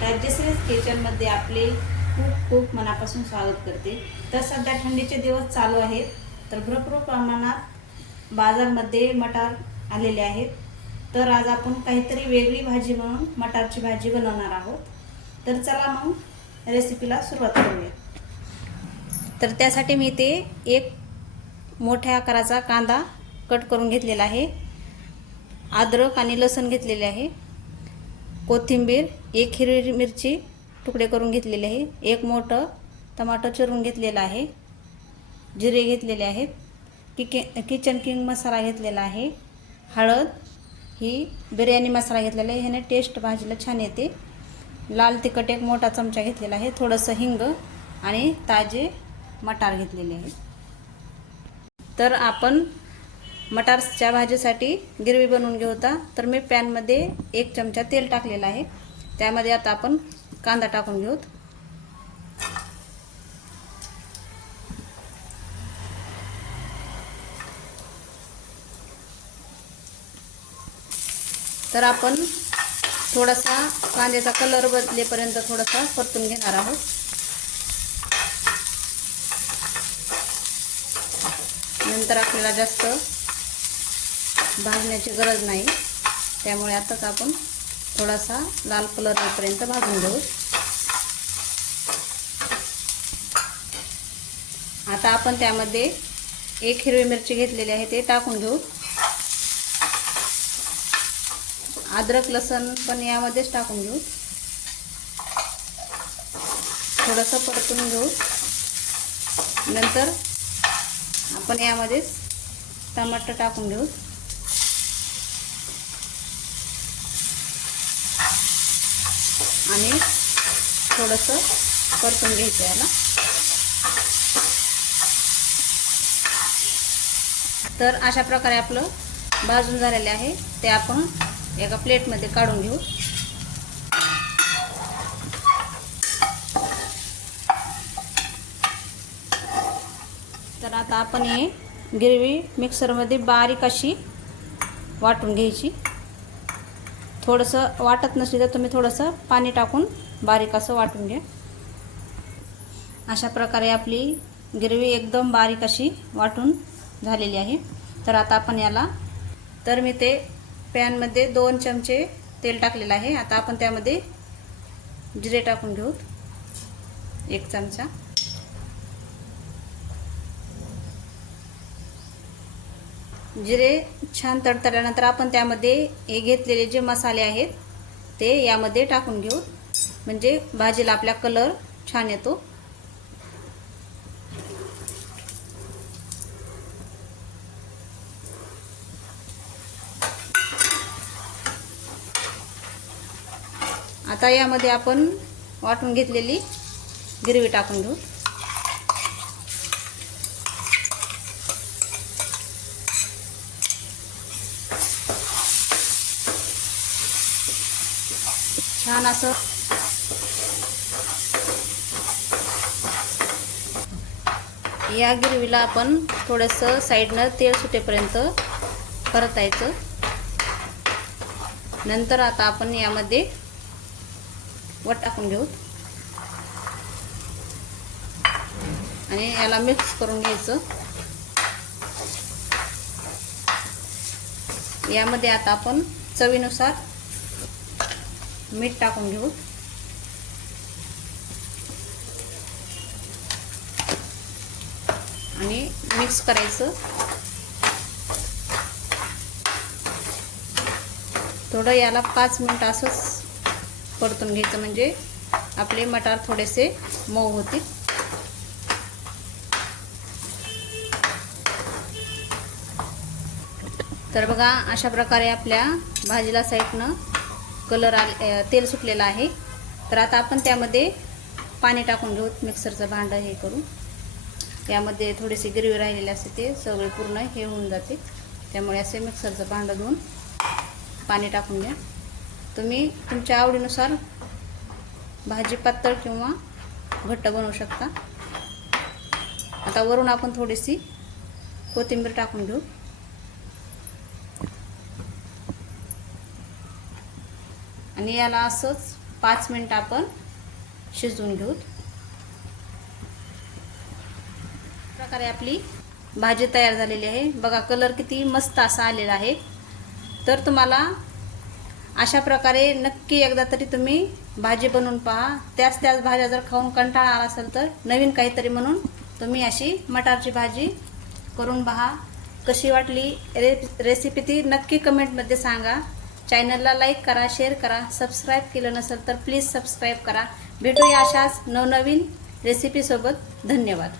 राज्यश्री किचनमध्ये आपले खूप खूप मनापासून स्वागत करते. तर सध्या थंडीचे दिवस चालू आहेत, तर भरपूर प्रमाणात बाजारमध्ये मटार आलेले आहेत. तर आज आपण काहीतरी वेगळी भाजी म्हणून मटारची भाजी बनवणार आहोत. तर चला मग रेसिपीला सुरुवात करूया. तर त्यासाठी मी ते एक मोठ्या आकाराचा कांदा कट करून घेतलेला आहे, अद्रक आणि लसूण घेतलेले आहे, कोथिंबीर, एक हिरवी मिरची तुकडे करून घेतलेले आहे, एक मोठं टमाटर चिरून घेतलेला आहे, जिरे घेतलेले आहेत, किचन किंग मसाला घेतलेला आहे, हळद, ही बिर्याणी मसाला घेतलेला आहे, ह्याने टेस्ट भाजीला छान येते, लाल तिखट एक मोठा चमचा घेतलेला आहे, थोडंसं हिंग आणि ताजे मटार घेतलेले आहे. तर आपण मटारच्या भाजीसाठी गिरवी बनवून घेऊ. तर मी पॅनमध्ये 1 चमचा तेल टाकलेला आहे. त्यामध्ये आता आपण कांदा टाकून घेऊ. तर आपण थोडासा कांद्याचा कलर बदलेपर्यंत थोडासा परतून घेणार आहोत. नंतर आपल्याला जास्त भाजण्याची गरज नाही, त्यामुळे आताच आपण थोडासा लाल कलर येईपर्यंत भाजून घेऊ. आता आपण त्यामध्ये एक हिरवी मिरची घेतलेली आहे ते टाकून घेऊ. अद्रक लसूण पण यामध्येच टाकून घेऊ. थोडंसं परतून घेऊ. नंतर आपण यामध्ये टमाटर टाकून घेऊ. आणि थोडंसं परतून घ्यायचं याला. तर अशा प्रकारे आपलं भाजून झालेले आहे, ते आपण एका प्लेटमध्ये काढून घेऊ. तर आता आपण हे गिरवी मिक्सरमध्ये बारीक अशी वाटून घ्यायची. थोडंसं वाटत नसली तर तुम्ही थोडंसं पाणी टाकून बारीक असं वाटून घ्या. अशा प्रकारे आपली गिरवी एकदम बारीक अशी वाटून झालेली आहे. तर आता आपण याला, तर मी ते पॅनमध्ये 2 चमचे तेल टाकलेलं आहे. आता आपण त्यामध्ये जिरे टाकून घेऊ, 1 चमचा. जिरे छान तडतडल्यानंतर आपण त्यामध्ये हे घेतलेले जे मसाले आहेत ते यामध्ये टाकून घेऊ, म्हणजे भाजीला आपला कलर छान येतो. आता यामध्ये आपण वाटून घेतलेली गिरवी टाकून घेऊ. छान असं या गिरवीला आपण थोडंसं साईडनं तेल सुटेपर्यंत परतायचं. नंतर आता आपण यामध्ये वट टाकून घेऊ आणि याला मिक्स करून घ्यायचं. यामध्ये आता आपण चवीनुसार मीठ टाकून घेऊ. आणि मिक्स करायचं. थोडं याला 5 मिनिट असंच परतून घ्यायचं, म्हणजे आपले मटार थोडेसे मऊ होतील. तर बघा, अशा प्रकारे आपल्या भाजीला साईडनं कलर तेल सुटलेलं आहे. तर आता आपण त्यामध्ये पाणी टाकून घेऊ. मिक्सरचं भांडं हे करून यामध्ये थोडीशी गिरवी राहिलेली असते, ते सगळे पूर्ण हे होऊन जाते. त्यामुळे असे मिक्सरचं भांडं घेऊन पाणी टाकून घ्या. तुम्ही तुमच्या आवडीनुसार भाजी पातळ किंवा घट्ट बनवू शकता. आता वरून आपण थोडीशी कोथिंबीर टाकून घेऊ. आणि याला असंच 5 मिनिट आपण शिजवून घेऊ. प्रकारे आपली भाजी तयार झालेली आहे. बघा कलर किती मस्त असा आलेला आहे. तर तुम्हाला अशा प्रकारे नक्की एकदा तरी तुम्ही भाजी बनवून पहा. त्याच भाज्या जर खाऊन कंटाळा आला असेल तर नवीन काहीतरी म्हणून तुम्ही अशी मटारची भाजी करून पहा. कशी वाटली रेसिपी ती नक्की कमेंटमध्ये सांगा. चॅनलला लाईक करा, शेअर करा. सबस्क्राईब केलं नसेल तर प्लीज सबस्क्राईब करा. भेटूया अशाच नवनवीन रेसिपीसोबत. धन्यवाद.